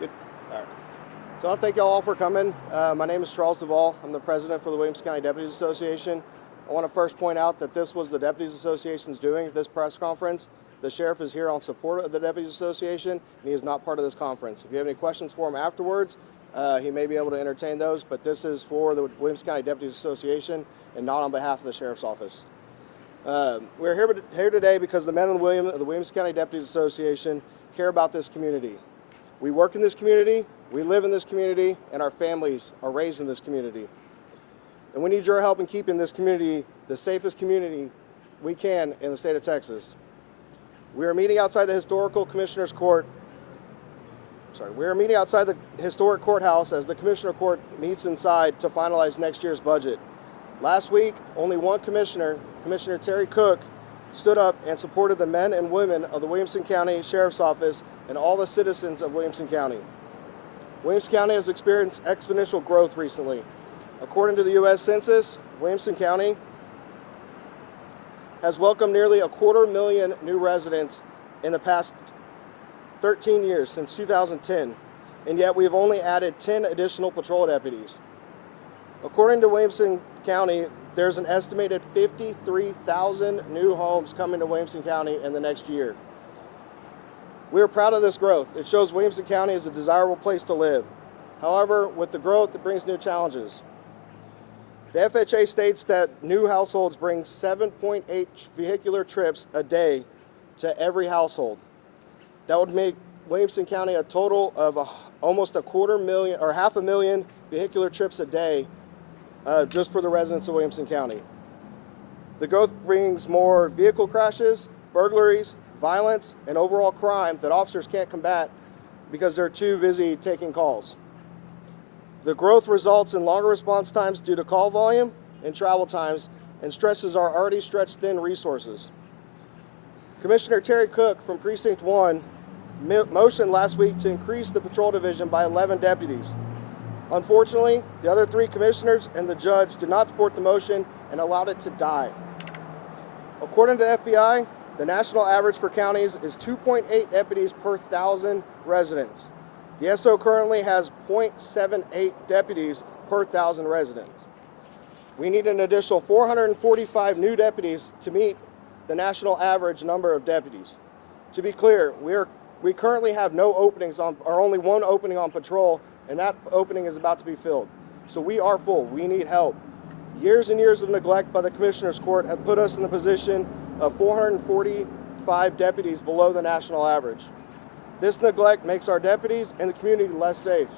Good. All right. So I want to thank you all for coming. My name is Charles Duvall. I'm the president for the Williamson County Deputies Association. I want to first point out that this was the Deputies Association's doing this press conference. The sheriff is here on support of the Deputies Association, and he is not part of this conference. If you have any questions for him afterwards, he may be able to entertain those, but this is for the Williamson County Deputies Association and not on behalf of the Sheriff's Office. We're here today because the men and women of the Williamson County Deputies Association care about this community. We work in this community, we live in this community, and our families are raised in this community. And we need your help in keeping this community the safest community we can in the state of Texas. We are meeting outside the historical Commissioner's Court. We are meeting outside the historic courthouse as the Commissioner Court meets inside to finalize next year's budget. Last week, only one commissioner, Commissioner Terry Cook, stood up and supported the men and women of the Williamson County Sheriff's Office and all the citizens of Williamson County. Williamson County has experienced exponential growth recently. According to the U.S. Census, Williamson County has welcomed nearly 250,000 new residents in the past 13 years, since 2010, and yet we have only added 10 additional patrol deputies. According to Williamson County, there's an estimated 53,000 new homes coming to Williamson County in the next year. We are proud of this growth. It shows Williamson County is a desirable place to live. However, with the growth, it brings new challenges. The FHA states that new households bring 7.8 vehicular trips a day to every household. That would make Williamson County a total of almost 500,000 vehicular trips a day just for the residents of Williamson County. The growth brings more vehicle crashes, burglaries, violence, and overall crime that officers can't combat because they're too busy taking calls. The growth results in longer response times due to call volume and travel times, and stresses our already stretched thin resources. Commissioner Terry Cook from Precinct 1 motioned last week to increase the patrol division by 11 deputies. Unfortunately, the other 3 commissioners and the judge did not support the motion and allowed it to die. According to the FBI, the national average for counties is 2.8 deputies per 1,000 residents. The SO currently has 0.78 deputies per 1,000 residents. We need an additional 445 new deputies to meet the national average number of deputies. To be clear, we currently have no openings or only one opening on patrol, and that opening is about to be filled. So we are full. We need help. Years and years of neglect by the Commissioner's Court have put us in the position of 445 deputies below the national average. This neglect makes our deputies and the community less safe.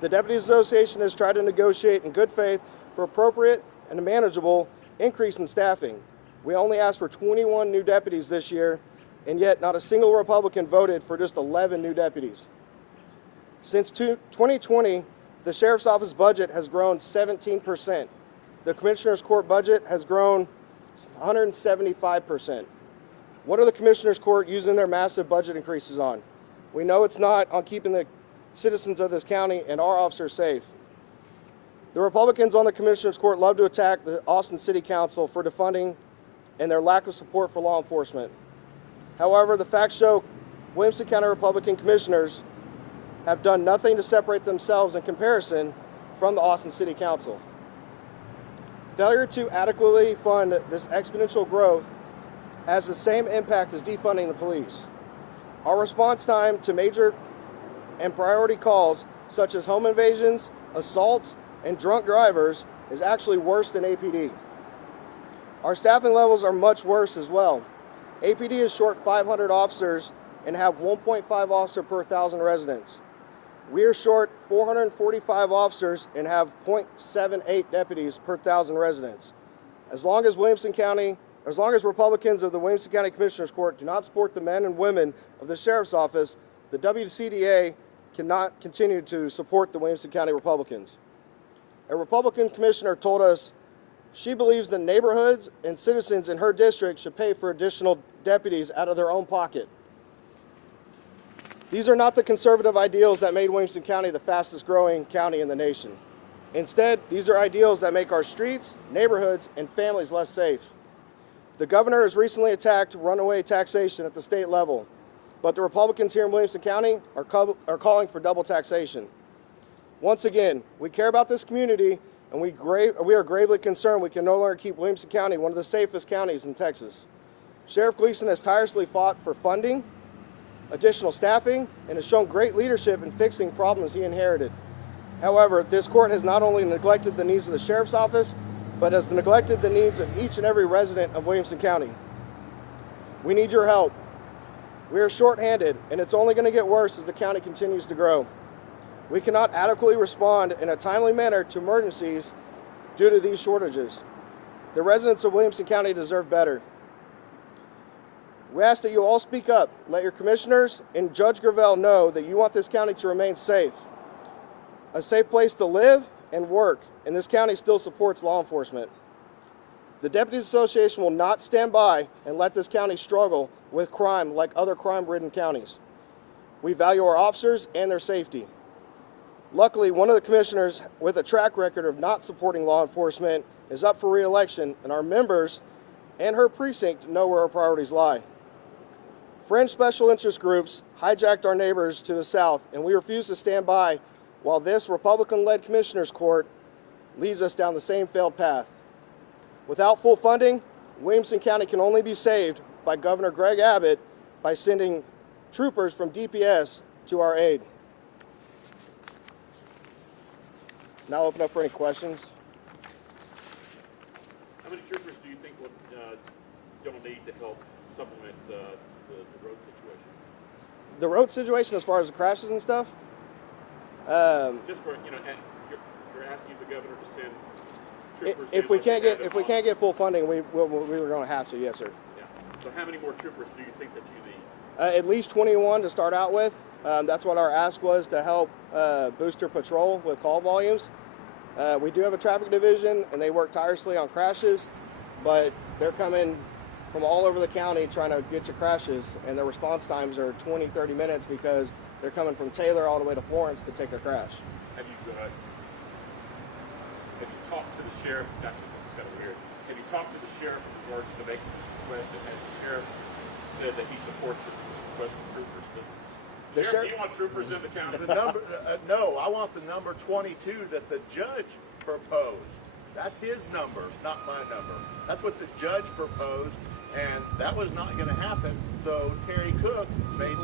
The Deputies Association has tried to negotiate in good faith for appropriate and a manageable increase in staffing. We only asked for 21 new deputies this year, and yet not a single Republican voted for just 11 new deputies. Since 2020, the Sheriff's Office budget has grown 17%. The Commissioner's Court budget has grown 175%. What are the Commissioner's Court using their massive budget increases on? We know it's not on keeping the citizens of this county and our officers safe. The Republicans on the Commissioner's Court love to attack the Austin City Council for defunding and their lack of support for law enforcement. However, the facts show Williamson County Republican commissioners have done nothing to separate themselves in comparison from the Austin City Council. Failure to adequately fund this exponential growth has the same impact as defunding the police. Our response time to major and priority calls, such as home invasions, assaults, and drunk drivers, is actually worse than APD. Our staffing levels are much worse as well. APD is short 500 officers and have 1.5 officer per 1,000 residents. We are short 445 officers and have 0.78 deputies per 1,000 residents. As long as Republicans of the Williamson County Commissioner's Court do not support the men and women of the Sheriff's Office, the WCDA cannot continue to support the Williamson County Republicans. A Republican commissioner told us she believes that neighborhoods and citizens in her district should pay for additional deputies out of their own pocket. These are not the conservative ideals that made Williamson County the fastest growing county in the nation. Instead, these are ideals that make our streets, neighborhoods, and families less safe. The governor has recently attacked runaway taxation at the state level. But the Republicans here in Williamson County are calling for double taxation. Once again, we care about this community, and we are gravely concerned we can no longer keep Williamson County one of the safest counties in Texas. Sheriff Gleason has tirelessly fought for funding, additional staffing, and has shown great leadership in fixing problems he inherited. However, this court has not only neglected the needs of the sheriff's office, but has neglected the needs of each and every resident of Williamson County. We need your help. We are shorthanded, and it's only going to get worse as the county continues to grow. We cannot adequately respond in a timely manner to emergencies due to these shortages. The residents of Williamson County deserve better. We ask that you all speak up. Let your commissioners and Judge Gravel know that you want this county to remain safe. A safe place to live and work, and this county still supports law enforcement. The Deputies Association will not stand by and let this county struggle with crime like other crime-ridden counties. We value our officers and their safety. Luckily, one of the commissioners with a track record of not supporting law enforcement is up for re-election, and our members and her precinct know where our priorities lie. Fringe special interest groups hijacked our neighbors to the south, and we refuse to stand by while this Republican-led Commissioners Court leads us down the same failed path. Without full funding, Williamson County can only be saved by Governor Greg Abbott by sending troopers from DPS to our aid. Now I'll open up for any questions. How many troopers do you think you'll need to help supplement the road situation? The road situation as far as the crashes and stuff? Just for, and you're asking the governor to send troopers. If we can't get full funding, we were going to have to, yes, sir. Yeah. So how many more troopers do you think that you need? At least 21 to start out with. That's what our ask was, to help boost your patrol with call volumes. We do have a traffic division, and they work tirelessly on crashes, but they're coming from all over the county trying to get to crashes, and their response times are 20, 30 minutes because they're coming from Taylor all the way to Florence to take a crash. Have you talked to the sheriff? Gosh, this is kind of weird. Have you talked to the sheriff in regards to making this request? And has the sheriff said that he supports this request from troopers? Sheriff, do you want troopers in the county? The number, no, I want the number 22 that the judge proposed. That's his number, not my number. That's what the judge proposed, and that was not going to happen. So Terry Cook made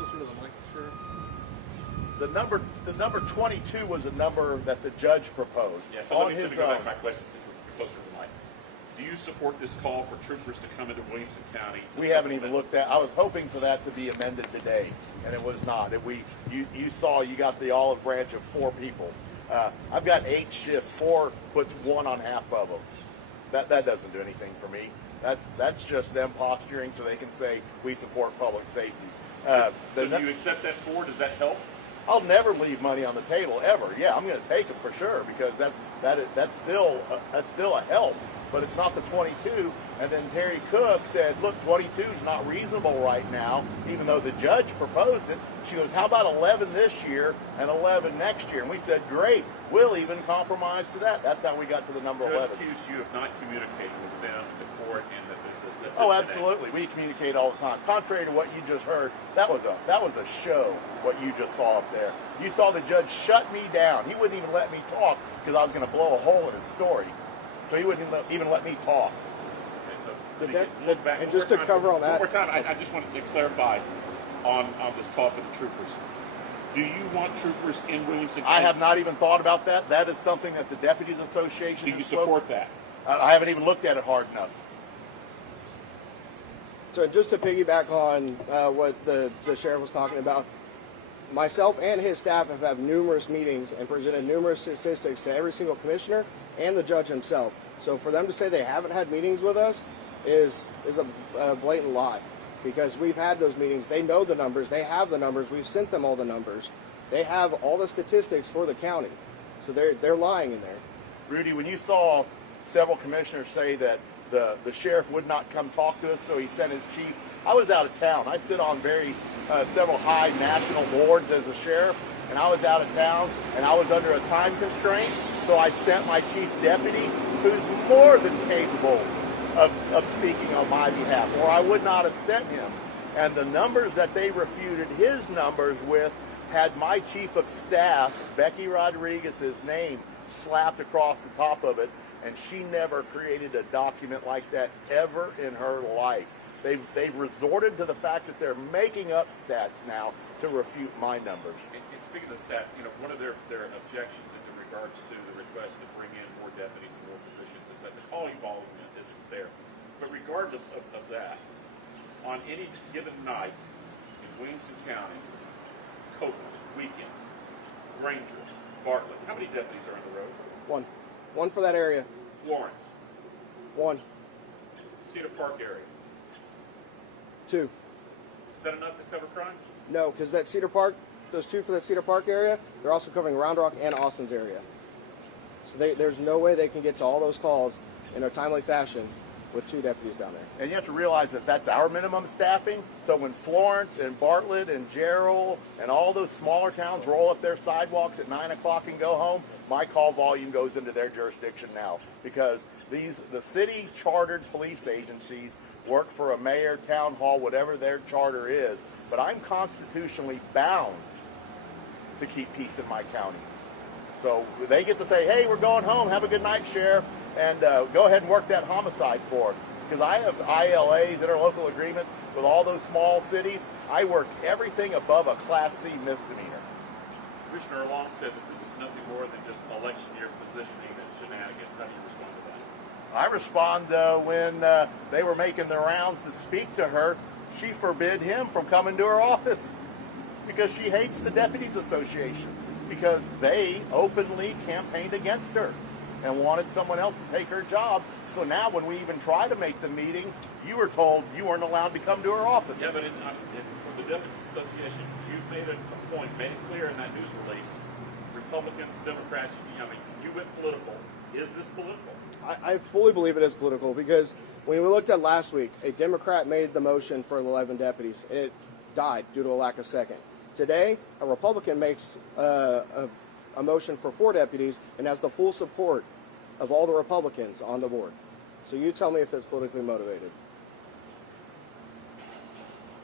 the number 22 was a number that the judge proposed. Yeah, so let me go back to my question since we're closer to the mic. Do you support this call for troopers to come into Williamson County? We haven't even looked at. I was hoping for that to be amended today, and it was not. You saw you got the olive branch of 4 people. I've got 8 shifts. 4 puts 1 on half of them. That doesn't do anything for me. That's just them posturing so they can say we support public safety. So do you accept that 4? Does that help? I'll never leave money on the table ever. Yeah, I'm going to take them for sure because that's still a help. But it's not the 22. And then Terry Cook said, look, 22 is not reasonable right now, even though the judge proposed it. She goes, how about 11 this year and 11 next year? And we said, great, we'll even compromise to that. That's how we got to the number 11. Judge accused you of not communicating with them, the court, and the business. Oh, absolutely. We communicate all the time. Contrary to what you just heard, that was a show, what you just saw up there. You saw the judge shut me down. He wouldn't even let me talk because I was going to blow a hole in his story. So he wouldn't even let me talk. Okay, so look back. And just to cover on that. One more time, I just wanted to clarify on this call for the troopers. Do you want troopers in Williamson County? I have not even thought about that. That is something that the Deputies Association Do you support that? I haven't even looked at it hard enough. So just to piggyback on what the sheriff was talking about, myself and his staff have had numerous meetings and presented numerous statistics to every single commissioner and the judge himself. So for them to say they haven't had meetings with us is a blatant lie, because we've had those meetings. They know the numbers. They have the numbers. We've sent them all the numbers. They have all the statistics for the county. So they're lying in there. Rudy, when you saw several commissioners say that the sheriff would not come talk to us, so he sent his chief, I was out of town. I sit on several high national boards as a sheriff, and I was out of town, and I was under a time constraint, so I sent my chief deputy, who's more than capable of speaking on my behalf, or I would not have sent him. And the numbers that they refuted his numbers with had my chief of staff, Becky Rodriguez's name slapped across the top of it, and she never created a document like that ever in her life. They've resorted to the fact that they're making up stats now to refute my numbers. And speaking of stat, one of their objections in regards to the request to bring in more deputies and more positions is that the calling volume isn't there. But regardless of that, on any given night in Williamson County, Copeland, weekends, Granger, Bartlett, how many deputies are on the road? One for that area. Florence. One. Cedar Park area. 2. Is that enough to cover crime? No, because that Cedar Park, those 2 for that Cedar Park area, they're also covering Round Rock and Austin's area. So there's no way they can get to all those calls in a timely fashion with 2 deputies down there. And you have to realize that that's our minimum staffing. So when Florence and Bartlett and Gerald and all those smaller towns roll up their sidewalks at 9 o'clock and go home, my call volume goes into their jurisdiction now, because the city chartered police agencies work for a mayor, town hall, whatever their charter is. But I'm constitutionally bound to keep peace in my county. So they get to say, hey, we're going home, have a good night, Sheriff, and go ahead and work that homicide for us. Because I have ILAs, interlocal agreements, with all those small cities. I work everything above a Class C misdemeanor. Commissioner Long said that this is nothing more than just an election year positioning and shenanigans. How do you respond to that? I respond when they were making the rounds to speak to her, she forbid him from coming to her office because she hates the Deputies Association, because they openly campaigned against her and wanted someone else to take her job. So now when we even try to make the meeting, you were told you weren't allowed to come to her office. Yeah, but for the Deputies Association, you've made a point, made it clear in that news release, Republicans, Democrats, you went political. Is this political? I fully believe it is political, because when we looked at last week, a Democrat made the motion for 11 deputies, and it died due to a lack of second. Today, a Republican makes a motion for 4 deputies and has the full support of all the Republicans on the board. So you tell me if it's politically motivated.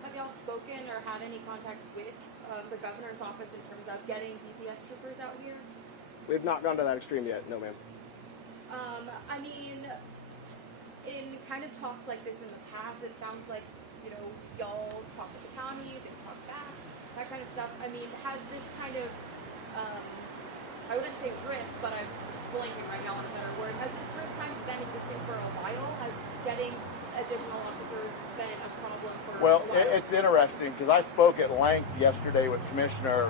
Have y'all spoken or had any contact with the governor's office in terms of getting DPS troopers out here? We've not gone to that extreme yet, no ma'am. I mean, in kind of talks like this in the past, it sounds like, y'all talk to the county, they talk back, that kind of stuff. I mean, has this kind of, I wouldn't say rift, but I'm blanking right now on a better word. Has this rift kind of been existing for a while? Has getting additional officers been a problem for a while? It's interesting, because I spoke at length yesterday with Commissioner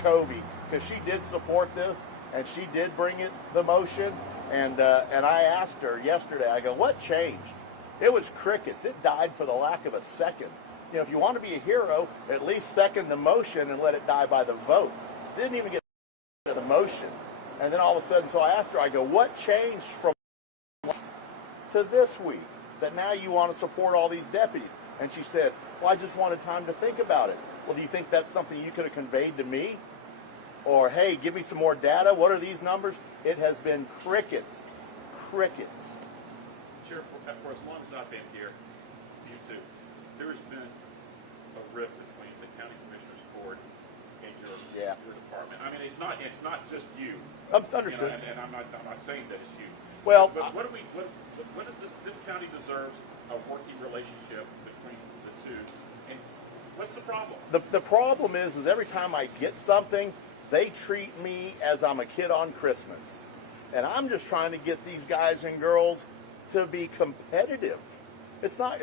Covey, because she did support this, and she did bring the motion. And I asked her yesterday, I go, what changed? It was crickets. It died for the lack of a second. If you want to be a hero, at least second the motion and let it die by the vote. Didn't even get the motion. And then all of a sudden, so I asked her, I go, what changed from to this week that now you want to support all these deputies? And she said, well, I just wanted time to think about it. Well, do you think that's something you could have conveyed to me? Or, hey, give me some more data. What are these numbers? It has been crickets. Crickets. Sheriff, for as long as I've been here, you too, there's been a rift between the county commissioners board and your department. I mean, it's not just you. Understood. And I'm not saying that it's you. Well, but what is this county deserves a working relationship between the two. And what's the problem? The problem is every time I get something, they treat me as I'm a kid on Christmas. And I'm just trying to get these guys and girls to be competitive. It's not,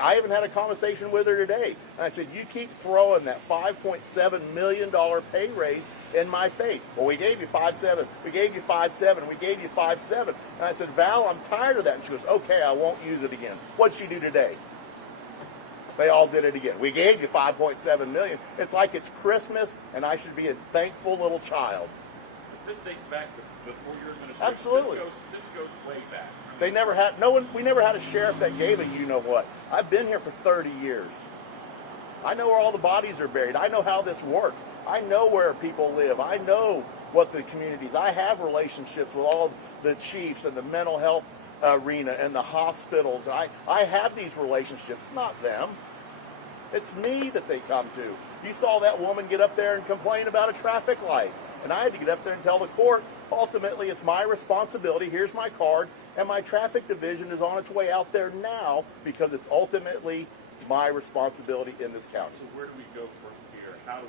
I even had a conversation with her today. And I said, you keep throwing that $5.7 million pay raise in my face. Well, we gave you 5.7. We gave you 5.7. We gave you 5.7. And I said, Val, I'm tired of that. And she goes, okay, I won't use it again. What'd she do today? They all did it again. We gave you $5.7 million. It's like it's Christmas, and I should be a thankful little child. This dates back before your administration. Absolutely. This goes way back. They never had we never had a sheriff that gave a you-know-what. I've been here for 30 years. I know where all the bodies are buried. I know how this works. I know where people live. I know what the communities. I have relationships with all the chiefs and the mental health arena and the hospitals. I have these relationships, not them. It's me that they come to. You saw that woman get up there and complain about a traffic light. And I had to get up there and tell the court, ultimately, it's my responsibility. Here's my card. And my traffic division is on its way out there now because it's ultimately my responsibility in this county. So where do we go from here? How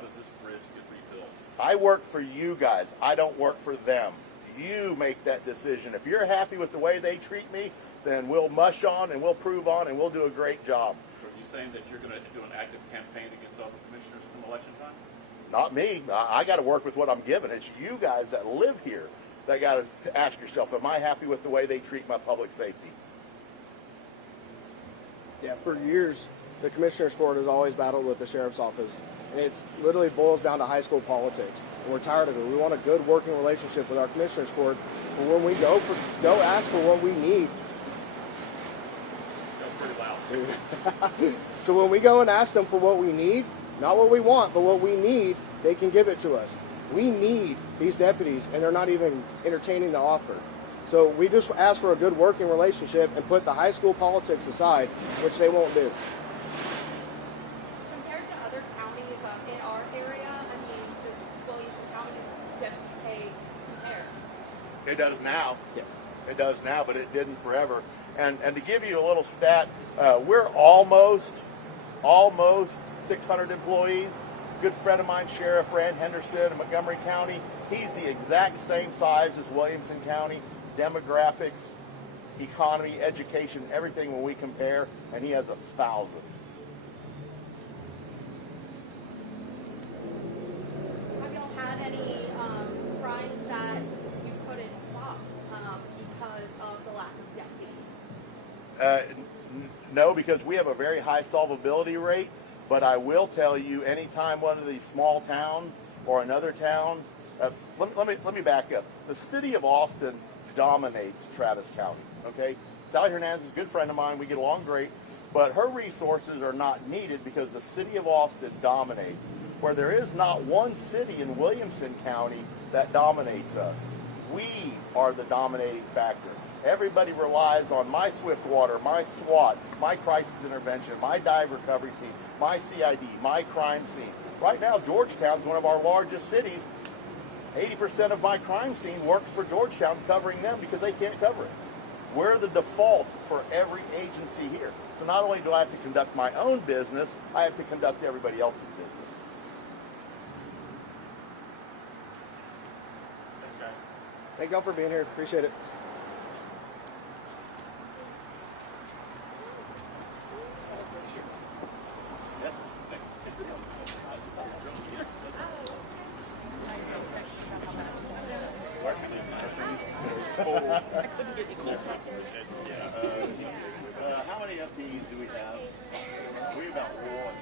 does this bridge get rebuilt? I work for you guys. I don't work for them. You make that decision. If you're happy with the way they treat me, then we'll mush on and we'll prove on and we'll do a great job. So are you saying that you're going to do an active campaign against all the commissioners from election time? Not me. I got to work with what I'm given. It's you guys that live here that got to ask yourself, am I happy with the way they treat my public safety? Yeah, for years, the Commissioner's Court has always battled with the Sheriff's Office. And it literally boils down to high school politics. And we're tired of it. We want a good working relationship with our Commissioner's Court. But when we go ask for what we need. That's pretty loud. So when we go and ask them for what we need, not what we want, but what we need, they can give it to us. We need these deputies, and they're not even entertaining the offer. So we just ask for a good working relationship and put the high school politics aside, which they won't do. Compared to other counties in our area, I mean, does Williamson County's deputy pay compare? It does now. Yeah. It does now, but it didn't forever. And to give you a little stat, we're almost 600 employees. Good friend of mine, Sheriff Rand Henderson in Montgomery County. He's the exact same size as Williamson County. Demographics, economy, education, everything when we compare, and he has 1,000. Have y'all had any crimes that you couldn't stop because of the lack of deputies? No, because we have a very high solvability rate. But I will tell you, anytime one of these small towns or another town, let me back up. The city of Austin dominates Travis County. Okay, Sally Hernandez is a good friend of mine. We get along great, but her resources are not needed because the city of Austin dominates. Where there is not one city in Williamson County that dominates us. We are the dominating factor. Everybody relies on my Swiftwater, my SWAT, my crisis intervention, my dive recovery team, my CID, my crime scene. Right now, Georgetown's one of our largest cities. 80% of my crime scene works for Georgetown, covering them because they can't cover it. We're the default for every agency here. So not only do I have to conduct my own business, I have to conduct everybody else's business. Thanks, guys. Thank y'all for being here. Appreciate it. How many FTEs do we have? We about one.